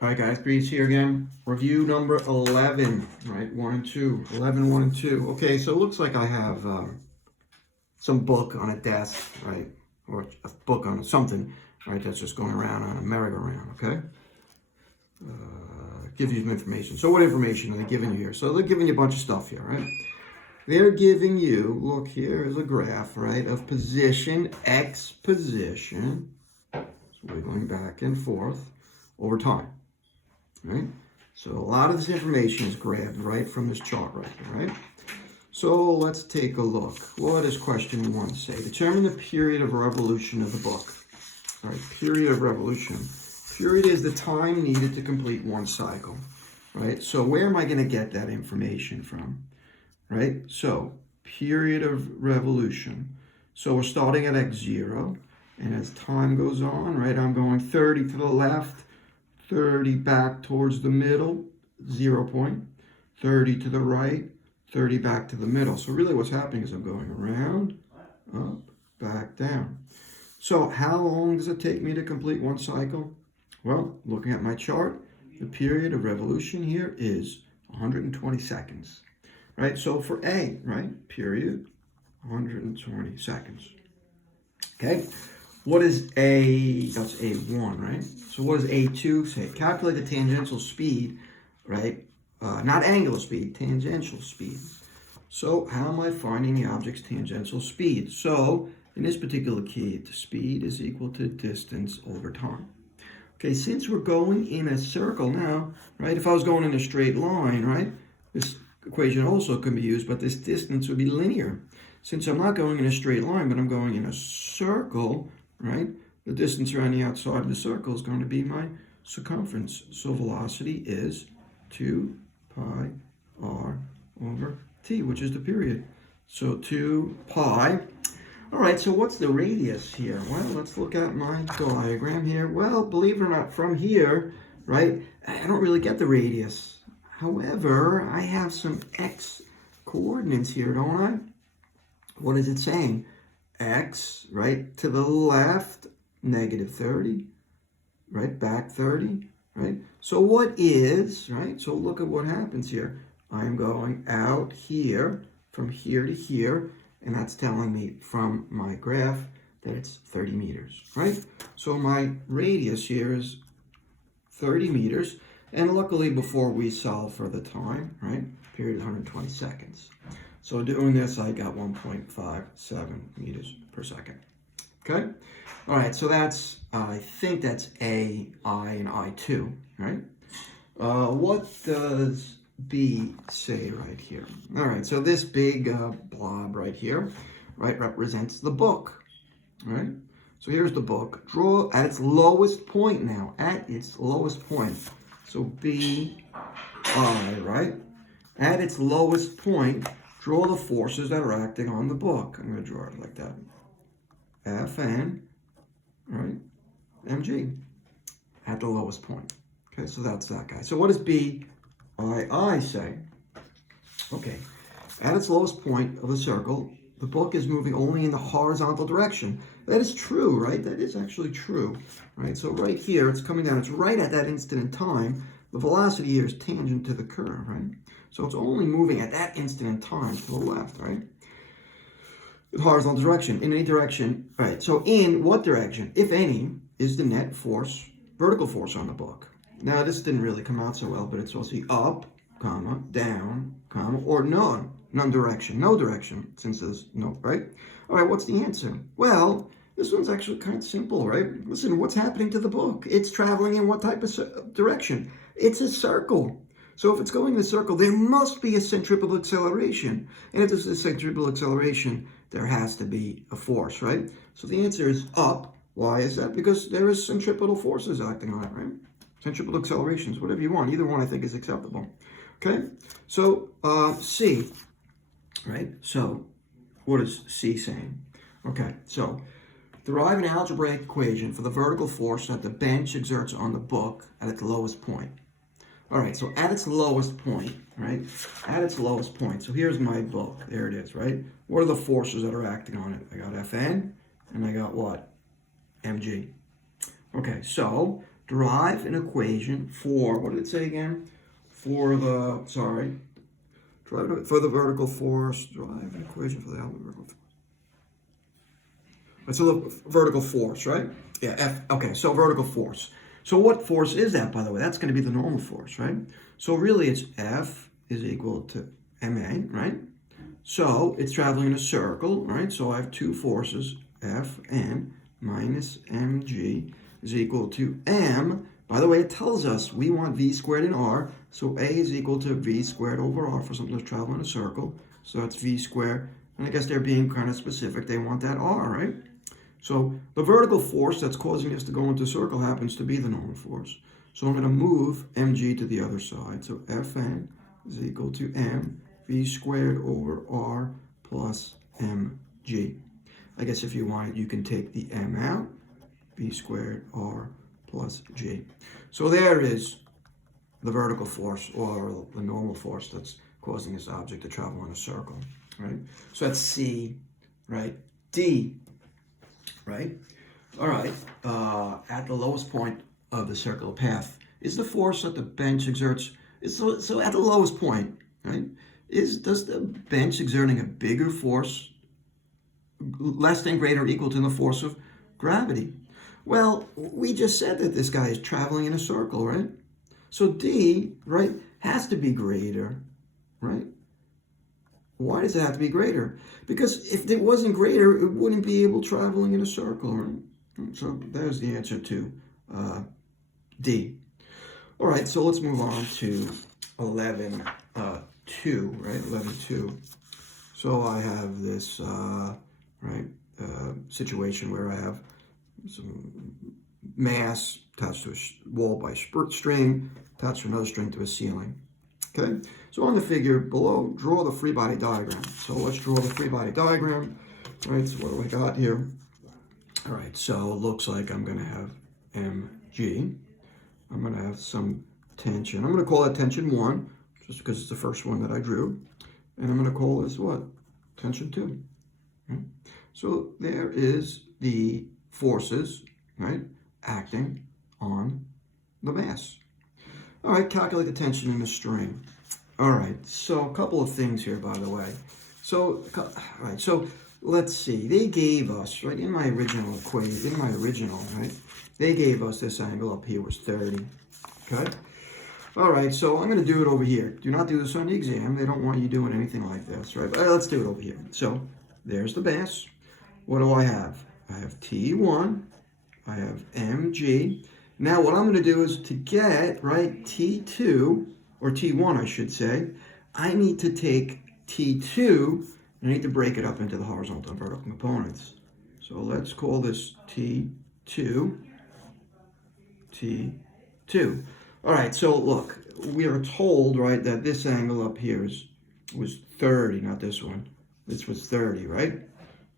All right, guys, Grease here again. Review number 11, right? 1 and 2. 11, 1 and 2. Okay, so it looks like I have some book on a desk, right? Or a book on something, right? That's just going around on a merry-go-round, okay? Give you some information. So what information are they giving you here? So they're giving you a bunch of stuff here, right? They're giving you, look, here is a graph, right, of position, X position. So we're going back and forth over time. Right? So a lot of this information is grabbed right from this chart right here, right? So let's take a look. What does question 1 say? Determine the period of revolution of the book. All right, period of revolution. Period is the time needed to complete one cycle, right? So where am I going to get that information from, right? So period of revolution. So we're starting at x0, and as time goes on, right, I'm going 30 to the left, 30 back towards the middle, 0 point, 30 to the right, 30 back to the middle. So really what's happening is I'm going around, up, back, down. So how long does it take me to complete one cycle? Well, looking at my chart, the period of revolution here is 120 seconds, right? So for A, right, period, 120 seconds, okay? What is that's A1, right? So what does A2 say? Calculate the tangential speed, right? Not angular speed, tangential speed. So how am I finding the object's tangential speed? So in this particular case, the speed is equal to distance over time. Okay, since we're going in a circle now, right? If I was going in a straight line, right? This equation also can be used, but this distance would be linear. Since I'm not going in a straight line, but I'm going in a circle, right? The distance around the outside of the circle is going to be my circumference. So velocity is 2 pi r over t, which is the period. So 2 pi. All right, so what's the radius here? Well, let's look at my diagram here. Well, believe it or not, from here, right, I don't really get the radius. However, I have some x coordinates here, don't I? What is it saying? X, right, to the left, negative 30, right, back 30, right? So what is, right, so look at what happens here. I'm going out here, from here to here, and that's telling me from my graph that it's 30 meters, right? So my radius here is 30 meters, and luckily before we solve for the time, right, period 120 seconds. So doing this, I got 1.57 meters per second. Okay? All right, so that's, I think that's A, I, and I2, right? What does B say right here? All right, so this big blob right here, right, represents the book, right? So here's the book. Draw at its lowest point now, at its lowest point. So B, I, right? At its lowest point, draw the forces that are acting on the book. I'm going to draw it like that. Fn, right, mg, at the lowest point. Okay, so that's that guy. So what does BII say? Okay, at its lowest point of the circle, the book is moving only in the horizontal direction. That is true, right? That is actually true, right? So right here, it's coming down. It's right at that instant in time. The velocity here is tangent to the curve, right? So it's only moving at that instant in time to the left, right? The horizontal direction, in any direction, right? So in what direction, if any, is the net force, vertical force on the book? Now this didn't really come out so well, but it's supposed to be up, comma, down, comma, or none direction, no direction, since there's no, right? All right, what's the answer? Well, this one's actually kind of simple, right? Listen, what's happening to the book? It's traveling in what type of direction? It's a circle. So if it's going in a circle, there must be a centripetal acceleration. And if there's a centripetal acceleration, there has to be a force, right? So the answer is up. Why is that? Because there is centripetal forces acting on it, right? Centripetal accelerations, whatever you want. Either one I think is acceptable. Okay? So C, right? So what is C saying? Okay, so derive an algebraic equation for the vertical force that the bench exerts on the book at its lowest point. All right, so at its lowest point, right? At its lowest point. So here's my book. There it is, right? What are the forces that are acting on it? I got Fn, and I got what? Mg. Okay, so derive an equation for, what did it say again? For the, for the vertical force, derive an equation for the vertical force. So the vertical force, right? Yeah, F, okay, so vertical force. So what force is that, by the way? That's going to be the normal force, right? So really it's F is equal to MA, right? So it's traveling in a circle, right? So I have two forces, Fn minus mg is equal to m. By the way, it tells us we want v squared in r, so a is equal to v squared over r for something that's traveling in a circle. So that's v squared. And I guess they're being kind of specific. They want that r, right? So the vertical force that's causing us to go into a circle happens to be the normal force. So I'm going to move mg to the other side. So Fn is equal to m v squared over r plus mg. I guess if you want it, you can take the m out, v squared r plus g. So there is the vertical force, or the normal force that's causing this object to travel in a circle, right? So that's C, right? D, right? All right, at the lowest point of the circular path is the force that the bench exerts. So at the lowest point, right? Does the bench exerting a bigger force, less than, greater, or equal to the force of gravity? Well, we just said that this guy is traveling in a circle, right? So D, right, has to be greater, right? Why does it have to be greater? Because if it wasn't greater, it wouldn't be able traveling in a circle, right? So there's the answer to D. All right, so let's move on to 11.2, right? 11.2. So I have this, situation where I have some mass attached to a wall by string, attached to another string to a ceiling. Okay, so on the figure below, draw the free body diagram. So let's draw the free body diagram. All right, so what do I got here? All right, so it looks like I'm going to have mg. I'm going to have some tension. I'm going to call that tension 1, just because it's the first one that I drew. And I'm going to call this what? Tension 2. Right? So there is the forces, right, acting on the mass. All right, calculate the tension in the string. All right, so a couple of things here, by the way. So, all right, so let's see. They gave us, right, in my original equation, right, they gave us this angle up here was 30, okay? All right, so I'm going to do it over here. Do not do this on the exam. They don't want you doing anything like this, right? But let's do it over here. So there's the mass. What do I have? I have T1. I have mg. Now what I'm going to do is to get, right, T2, or T1 I should say, I need to take T2, and I need to break it up into the horizontal and vertical components. So let's call this T2, T2. All right, so look, we are told, right, that this angle up here was 30, not this one. This was 30, right?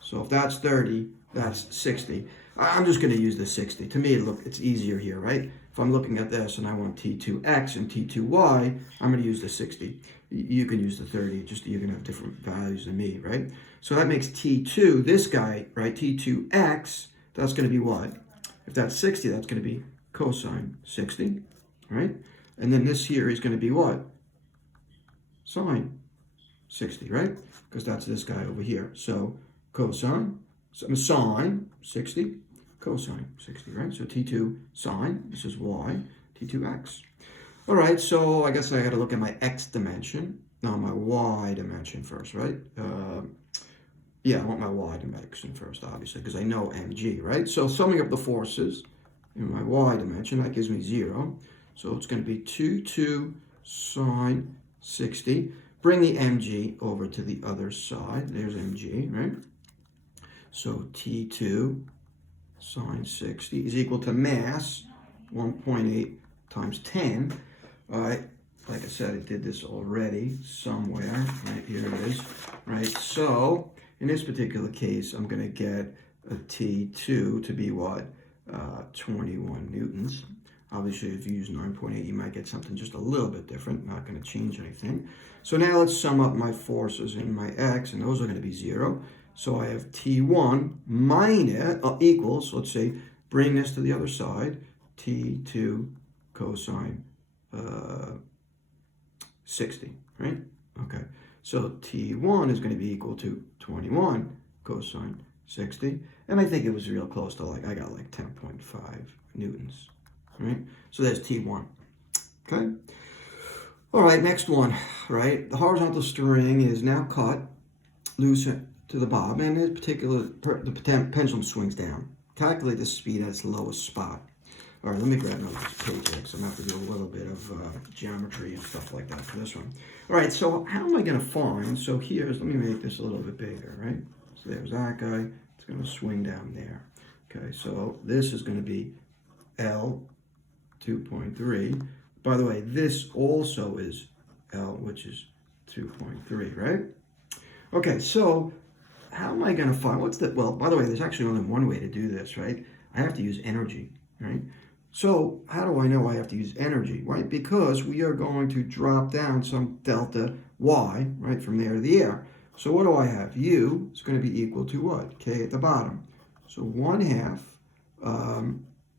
So if that's 30, that's 60. I'm just going to use the 60. To me, look, it's easier here, right? If I'm looking at this and I want T2x and T2y, I'm going to use the 60. You can use the 30, just you're going to have different values than me, right? So that makes T2, this guy, right, T2x, that's going to be what? If that's 60, that's going to be cosine 60, right? And then this here is going to be what? Sine 60, right? Because that's this guy over here. So cosine, sine 60, cosine 60, right? So T2 sine, this is y, T2x. All right, so I guess I got to look at my x dimension. No, my y dimension first, right? Yeah, I want my y dimension first, obviously, because I know mg, right? So summing up the forces in my y dimension, that gives me 0. So it's going to be 2 sine 60. Bring the mg over to the other side. There's mg, right? So T2 sine 60 is equal to mass 1.8 times 10. All right, like I said, I did this already somewhere. Right, here it is. Right, so in this particular case, I'm going to get a T2 to be what? 21 newtons. Obviously, if you use 9.8, you might get something just a little bit different. Not going to change anything. So now let's sum up my forces in my x, and those are going to be 0. So I have T1 minus, equals, let's say, bring this to the other side, T2 cosine 60, right? Okay, so T1 is going to be equal to 21 cosine 60, and I think it was real close to I got like 10.5 newtons, right? So there's T1, okay? All right, next one, right? The horizontal string is now cut loose to the bob, and in particular, the pendulum swings down. Calculate the speed at its lowest spot. All right, let me grab another page here, because I'm going to have to do a little bit of geometry and stuff like that for this one. All right, so how am I going to find, so here's, let me make this a little bit bigger, right? So there's that guy, it's going to swing down there. Okay, so this is going to be L 2.3. By the way, this also is L, which is 2.3, right? Okay, so how am I going to find, well, by the way, there's actually only one way to do this, right? I have to use energy, right? So how do I know I have to use energy, right? Because we are going to drop down some delta y, right, from there to the air. So what do I have? U is going to be equal to what? K at the bottom. So 1/2,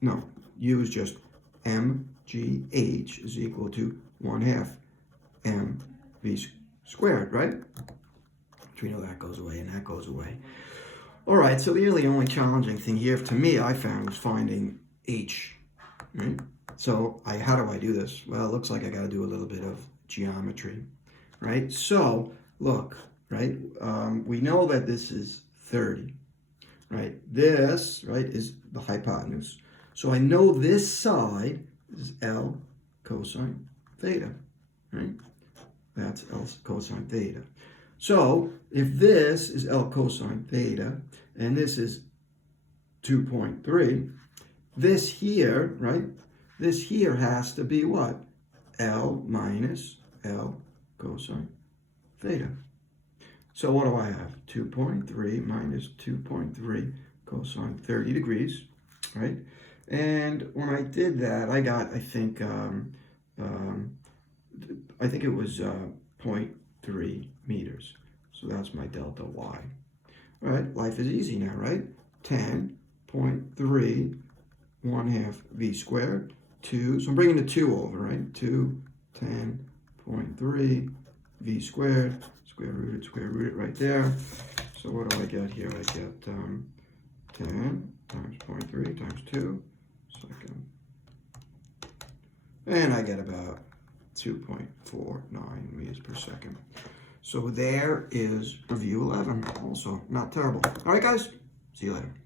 no, U is just mgh is equal to 1/2 mv squared, right? Which we know that goes away and that goes away. All right, so the really only challenging thing here to me I found was finding h, right? So how do I do this? Well, it looks like I got to do a little bit of geometry, right? So look, right? We know that this is 30, right? This, right, is the hypotenuse. So I know this side is L cosine theta, right? That's L cosine theta. So if this is L cosine theta and this is 2.3, this here, right? This here has to be what? L minus L cosine theta. So what do I have? 2.3 minus 2.3 cosine 30 degrees, right? And when I did that, I got, I think it was 0.3 meters. So that's my delta y. All right, life is easy now, right? 10.3 1/2 v squared, 2, so I'm bringing the 2 over, right? 2, 10.3 v squared, square root it right there. So what do I get here? I get 10 times 0.3 times 2, second. And I get about 2.49 meters per second. So there is review 11, also not terrible. All right, guys, see you later.